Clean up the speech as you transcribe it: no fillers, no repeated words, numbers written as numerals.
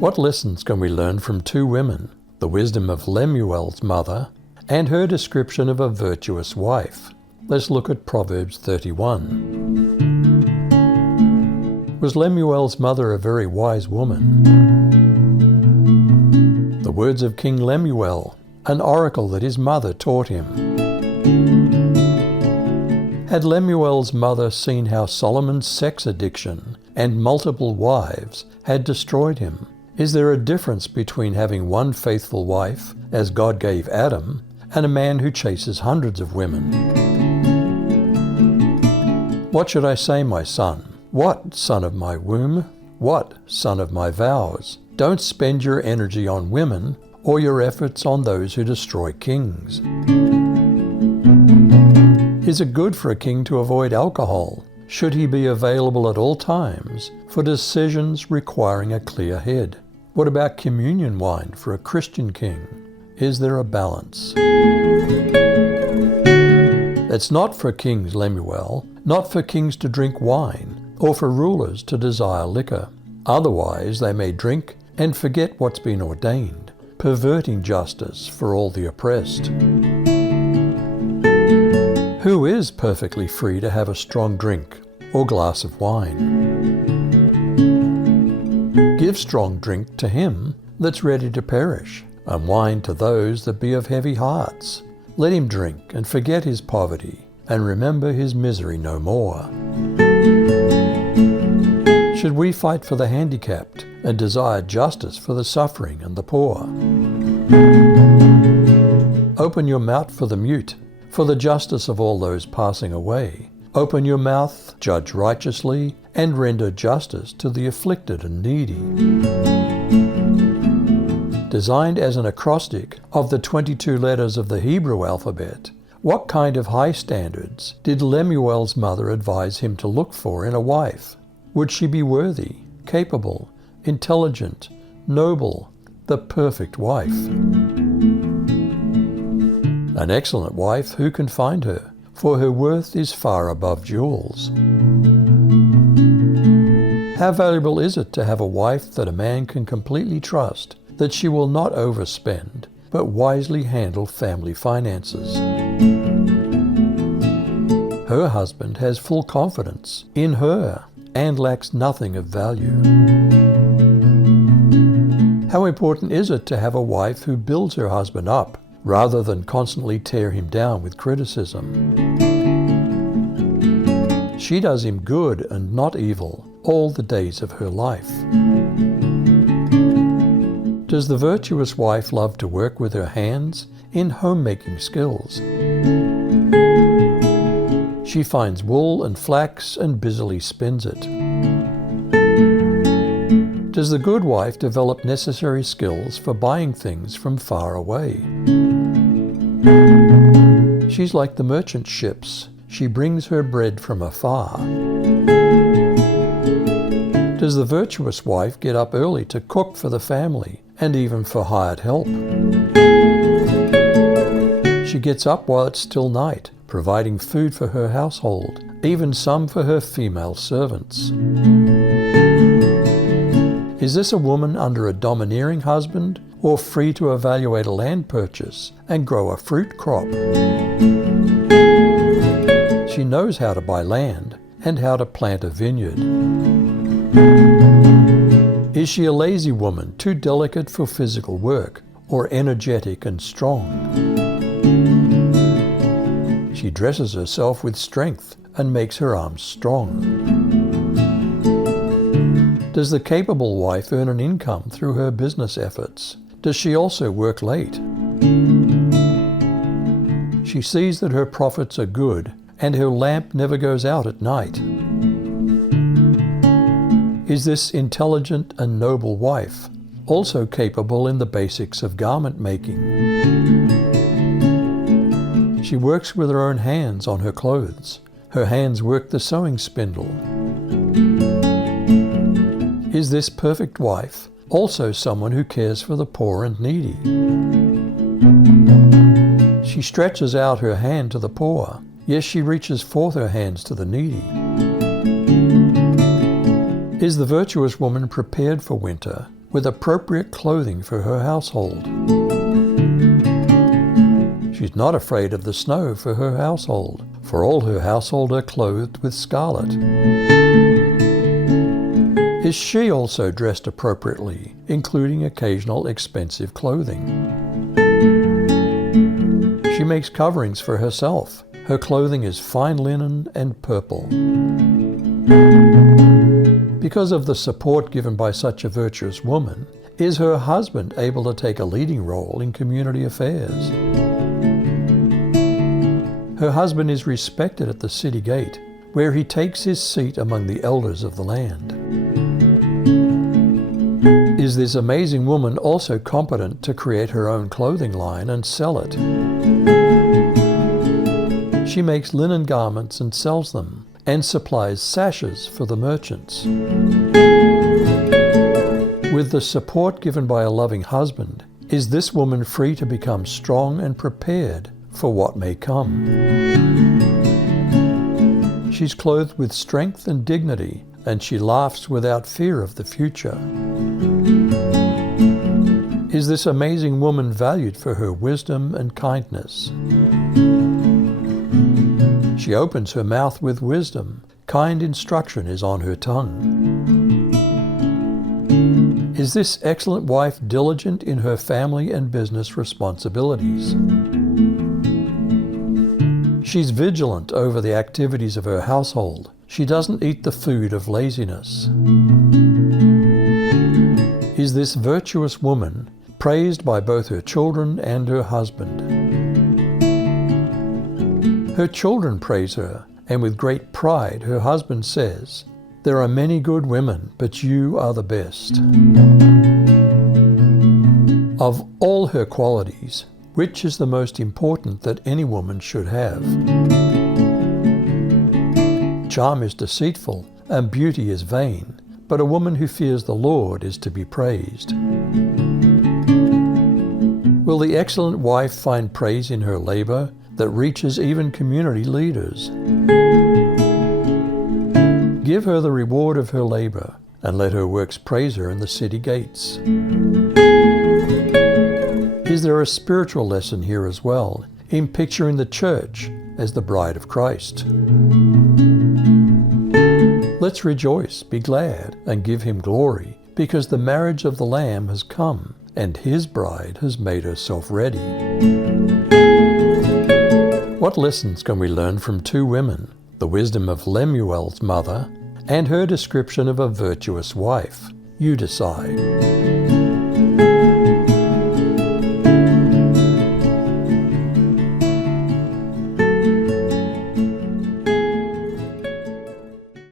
What lessons can we learn from two women, the wisdom of Lemuel's mother and her description of a virtuous wife? Let's look at Proverbs 31. Was Lemuel's mother a very wise woman? The words of King Lemuel, an oracle that his mother taught him. Had Lemuel's mother seen how Solomon's sex addiction and multiple wives had destroyed him? Is there a difference between having one faithful wife, as God gave Adam, and a man who chases hundreds of women? What should I say, my son? What, son of my womb? What, son of my vows? Don't spend your energy on women or your efforts on those who destroy kings. Is it good for a king to avoid alcohol? Should he be available at all times for decisions requiring a clear head? What about communion wine for a Christian king? Is there a balance? It's not for kings, Lemuel, not for kings to drink wine, or for rulers to desire liquor. Otherwise they may drink and forget what's been ordained, perverting justice for all the oppressed. Who is perfectly free to have a strong drink or glass of wine? Give strong drink to him that's ready to perish, and wine to those that be of heavy hearts. Let him drink and forget his poverty, and remember his misery no more. Should we fight for the handicapped and desire justice for the suffering and the poor? Open your mouth for the mute, for the justice of all those passing away. Open your mouth, judge righteously, and render justice to the afflicted and needy. Designed as an acrostic of the 22 letters of the Hebrew alphabet, what kind of high standards did Lemuel's mother advise him to look for in a wife? Would she be worthy, capable, intelligent, noble, the perfect wife? An excellent wife, who can find her? For her worth is far above jewels. How valuable is it to have a wife that a man can completely trust, that she will not overspend, but wisely handle family finances. Her husband has full confidence in her and lacks nothing of value. How important is it to have a wife who builds her husband up rather than constantly tear him down with criticism? She does him good and not evil all the days of her life. Does the virtuous wife love to work with her hands in homemaking skills? She finds wool and flax and busily spins it. Does the good wife develop necessary skills for buying things from far away? She's like the merchant ships. She brings her bread from afar. Does the virtuous wife get up early to cook for the family and even for hired help? She gets up while it's still night, providing food for her household, even some for her female servants. Is this a woman under a domineering husband, or free to evaluate a land purchase and grow a fruit crop? She knows how to buy land and how to plant a vineyard. Is she a lazy woman, too delicate for physical work, or energetic and strong? She dresses herself with strength and makes her arms strong. Does the capable wife earn an income through her business efforts? Does she also work late? She sees that her profits are good and her lamp never goes out at night. Is this intelligent and noble wife also capable in the basics of garment making? She works with her own hands on her clothes. Her hands work the sewing spindle. Is this perfect wife also someone who cares for the poor and needy? She stretches out her hand to the poor. Yes, she reaches forth her hands to the needy. Is the virtuous woman prepared for winter, with appropriate clothing for her household. She's not afraid of the snow for her household, for all her household are clothed with scarlet. Is she also dressed appropriately, including occasional expensive clothing? She makes coverings for herself. Her clothing is fine linen and purple. Because of the support given by such a virtuous woman, is her husband able to take a leading role in community affairs? Her husband is respected at the city gate, where he takes his seat among the elders of the land. Is this amazing woman also competent to create her own clothing line and sell it? She makes linen garments and sells them, and supplies sashes for the merchants. With the support given by a loving husband, is this woman free to become strong and prepared for what may come? She's clothed with strength and dignity, and she laughs without fear of the future. Is this amazing woman valued for her wisdom and kindness? She opens her mouth with wisdom. Kind instruction is on her tongue. Is this excellent wife diligent in her family and business responsibilities? She's vigilant over the activities of her household. She doesn't eat the food of laziness. Is this virtuous woman praised by both her children and her husband? Her children praise her, and with great pride her husband says, "There are many good women, but you are the best." Of all her qualities, which is the most important that any woman should have? Charm is deceitful, and beauty is vain, but a woman who fears the Lord is to be praised. Will the excellent wife find praise in her labor that reaches even community leaders? Give her the reward of her labor, and let her works praise her in the city gates. Is there a spiritual lesson here as well, in picturing the church as the bride of Christ? Let's rejoice, be glad, and give him glory, because the marriage of the Lamb has come, and his bride has made herself ready. What lessons can we learn from two women, the wisdom of Lemuel's mother and her description of a virtuous wife? You decide.